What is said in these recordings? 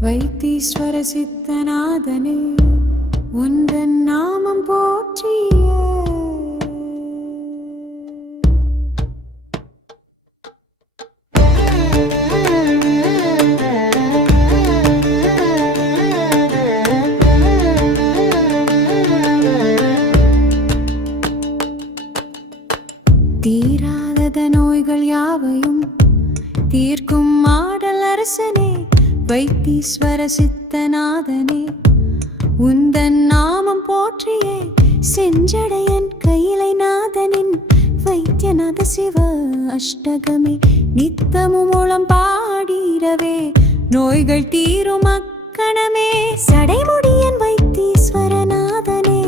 வைத்தீஸ்வர சித்தநாதனே உந்தன் நாமம் போற்றிய தீராத நோய்கள் யாவையும் தீர்க்கும் ஆடல் அரசனே வைத்தீஸ்வர சித்தநாதனே உந்தன் நாமம் போற்றியே செஞ்சடையன் கையிலை நாதனின் வைத்தியநாத சிவ அஷ்டகமே நித்தமும் மூலம் பாடிரவே நோய்கள் தீரும் அக்கணமே சடைமுடியன் வைத்தீஸ்வரநாதனே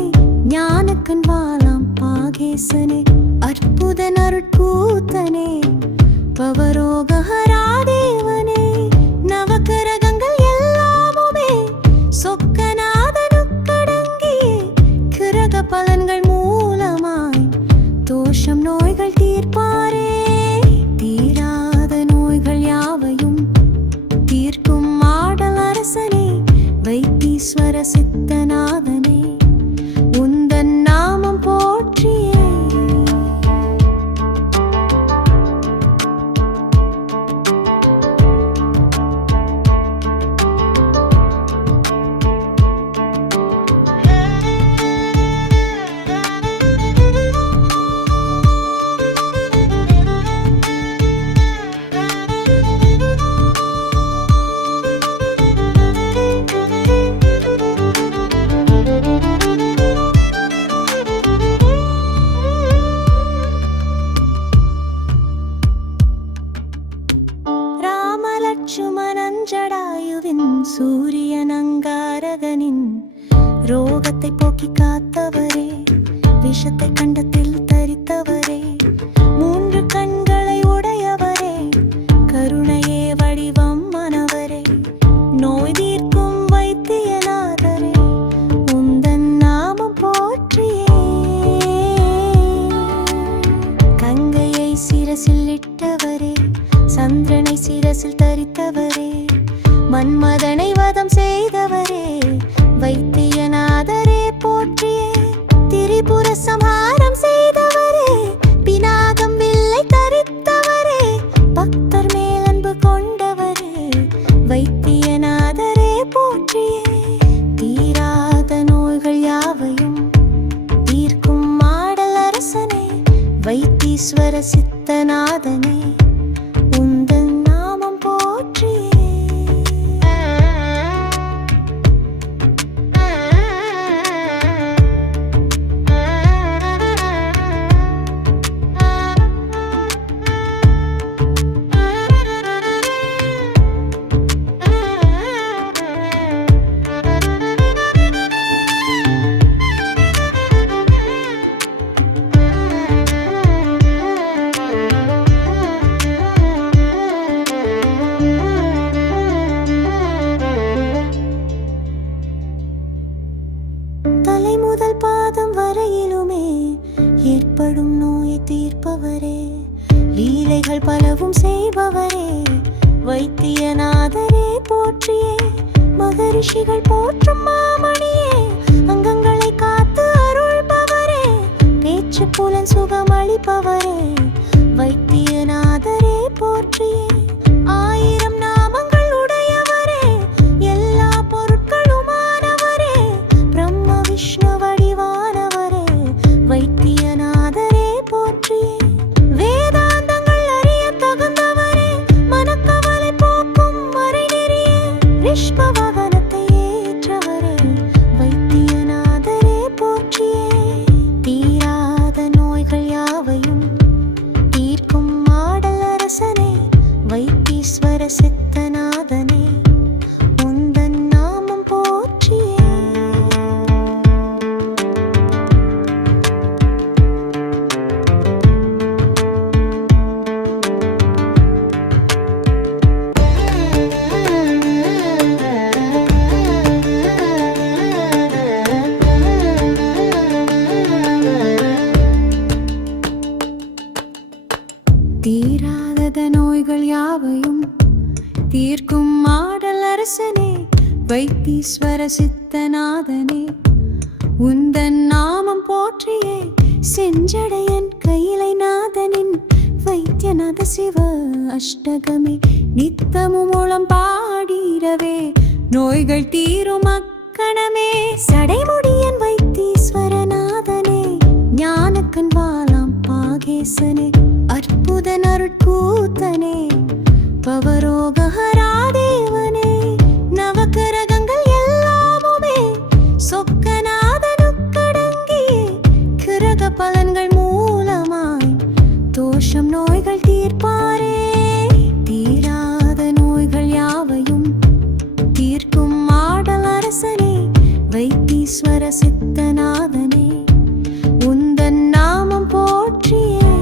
ஞானக்கண் வாலாம் பாகேசனே அற்புத நருட்கூத்தனே பவரோகஹராதேவனே நவகரகங்கள் எல்லாமுமே சொக்கநாதனுக்கடங்கியே கிரக பலன்கள் மூலமாய் தோஷம் நோய்கள் தீர்ப்பாரே தீராத நோய்கள் யாவையும் தீர்க்கும் ஆடல் அரசனே வைத்தீஸ்வர சித்தநாதனே உந்தன் நாமம் போற்றியே ராமலட்சுமணஞ்சடாயுவின் சூரியனங்காரகனின் ரோகத்தை போக்கி காத்தவரே விஷத்தை கண்டத்தில் தரித்தவரே மூன்று கண்களை உடையவரே கருணையே வடிவம் மனவரே நோய் தீர்க்கும் வைத்தியநாதரே உந்தன் நாமம் போற்றியே கங்கையை சிரசில் இட்டவரே சந்திரனை சிரசில் தரித்தவரே மன்மதனை வதம் செய்தவரே வைத்தியநாதரே போற்றியே திரிபுர சம்ஹாரம் செய்தவரே பினாகம் வில்லை தரித்தவரே பக்தர் மேல் அன்பு கொண்டவரே வைத்தியநாதரே போற்றியே தீராத நோய்கள் யாவையும் தீர்க்கும் ஆடல் அரசனே வைத்தீஸ்வர சித்தநாதனே உந்தன் நாமம் போற்றியே தலை முதல் பாதம் வரையிலுமே ஏற்படும் நோயை தீர்ப்பவரே லீலைகள் பலவும் செய்பவரே வைத்தியநாதரே போற்றியே மகரிஷிகள் போற்றும் மாமணியே அங்கங்களை காத்து அருள்பவரே பேச்சு புலன் சுகம் அளிப்பவரே வைத்தியநாதரே போற்றியே ஆயிரம் நாமங்கள் உடையவரே எல்லா பொருட்களுமானவரே பிரம்ம விஷ்ணு வடிவானவரே வைத்தியநாதரே போற்றியே வேதாந்தங்கள் அறிய தகுந்தவரே மனக்கவலை போக்கும் மறைநெறியே ரிஷ்ப வாகனத்தை ஏற்றவரே வைத்தியநாதரே போற்றியே தீராத நோய்கள் யாவையும் வைத்தீஸ்வர சித்தநாதனே உந்தன் நாமம் போற்றியே செஞ்சடையன் கையிலை நாதனின் வைத்தியநாத சிவ அஷ்டகமே நித்தமும் மூலம் பாடிரவே நோய்கள் தீரும் அக்கணமே சடைமுடியன் வைத்தீஸ்வரநாதனே ஞானக்கண் வாலாம் பாகேசனே அற்புத நருட்கூத்தனே பவரோகஹராதேவனே நவகரகங்கள் எல்லாமுமே சொக்கநாதனுக்கடங்கியே கிரக பலன்கள் மூலமாய் தோஷம் நோய்கள் தீர்ப்பாரே தீராத நோய்கள் யாவையும் தீர்க்கும் ஆடல் அரசனே வைத்தீஸ்வர சித்தநாதனே உந்தன் நாமம் போற்றியே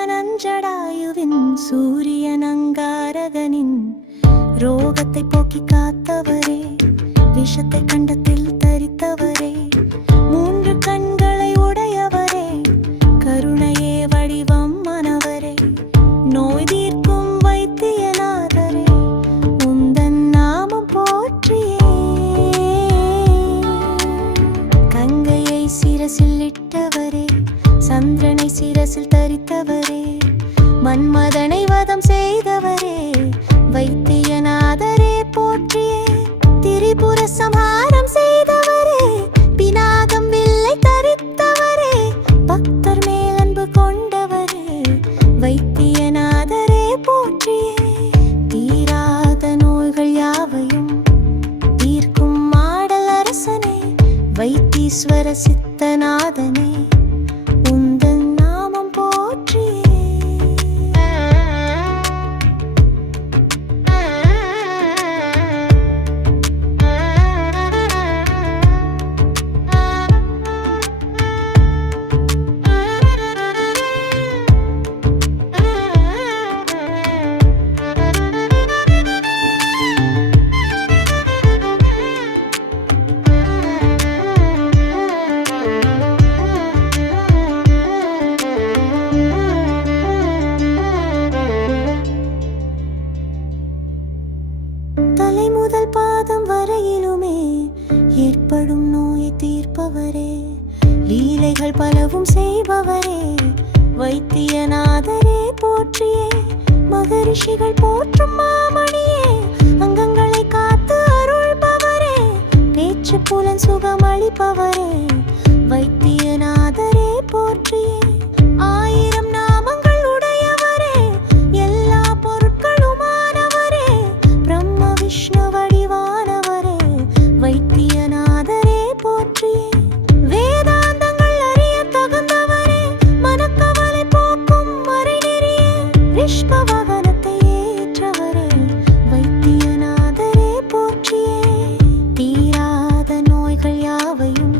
ராமலட்சுமணஞ்சடாயுவின் சூரியனங்காரகனின் ரோகத்தை போக்கி காத்தவரே விஷத்தை கண்டத்தில் தரித்தவரே மூன்று கண்களை உடையவரே கருணையே வடிவம் மனவரே நோய் தீர்க்கும் வைத்தியநாதரே உந்தன் நாமம் போற்றியே கங்கையை சிரசில் இட்டவரே சந்திரனை சிரசில் தரித்தவரே மன்மதனை வதம் செய்தவரே வைத்தியநாதரே போற்றியே திரிபுர சம்ஹாரம் செய்தவரே பினாகம் வில்லை தரித்தவரே பக்தர் மேல் அன்பு கொண்டவரே வைத்தியநாதரே போற்றியே தீராத நோய்கள் யாவையும் தீர்க்கும் ஆடல் அரசனே வைத்தீஸ்வர சித்தநாதனே உந்தன் நாமம் போற்றியே தலை முதல் பாதம் வரையிலுமே ஏற்படும் நோயை தீர்ப்பவரே லீலைகள் பலவும் செய்பவரே வைத்தியநாதரே போற்றியே மகரிஷிகள் போற்றும் மாமணியே அங்கங்களை காத்து அருள்பவரே பேச்சு புலன் சுகம் அளிப்பவரே வைத்தியநாதரே போற்றியே ஆயிரம் நாமங்கள் உடையவரே எல்லா பொருட்களுமானவரே பிரம்ம விஷ்ணு வடிவானவரே வைத்தியநாதரே போற்றியே வேதாந்தங்கள் அறிய தகுந்தவரே மனக்கவலை போக்கும் மறைநெறியே ரிஷ்ப வாகனத்தை ஏற்றவரே வைத்தியநாதரே போற்றியே தீராத நோய்கள் யாவையும்